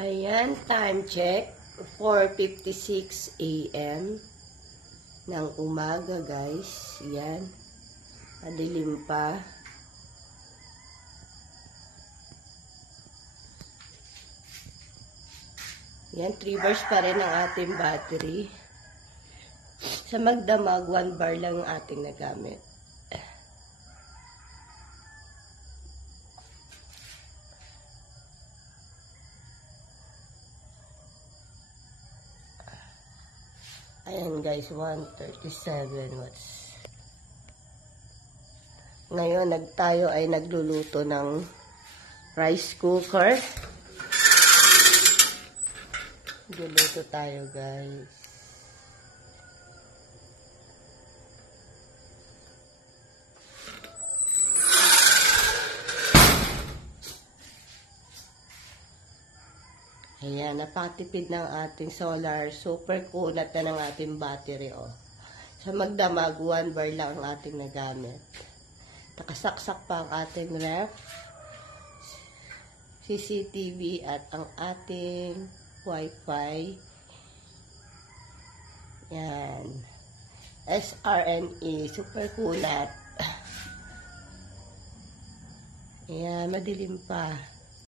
Ayan, time check. 4:56 AM ng umaga, guys. Yan. Madilim pa. Yan, 3 bars pa rin ang ating battery. Sa magdamag, 1 bar lang ang ating nagamit. Ayan guys, 137 watts. Ngayon, tayo ay nagluluto ng rice cooker. Nagluluto tayo guys. Ayan, napakatipid ng ating solar. Super kunat na ng ating battery, oh. Sa magdamag, 1 bar lang ang ating nagamit. Nakasaksak pa ang ating ref, CCTV at ang ating Wi-Fi. Yan. SRNE, super kunat. Ayan, madilim pa.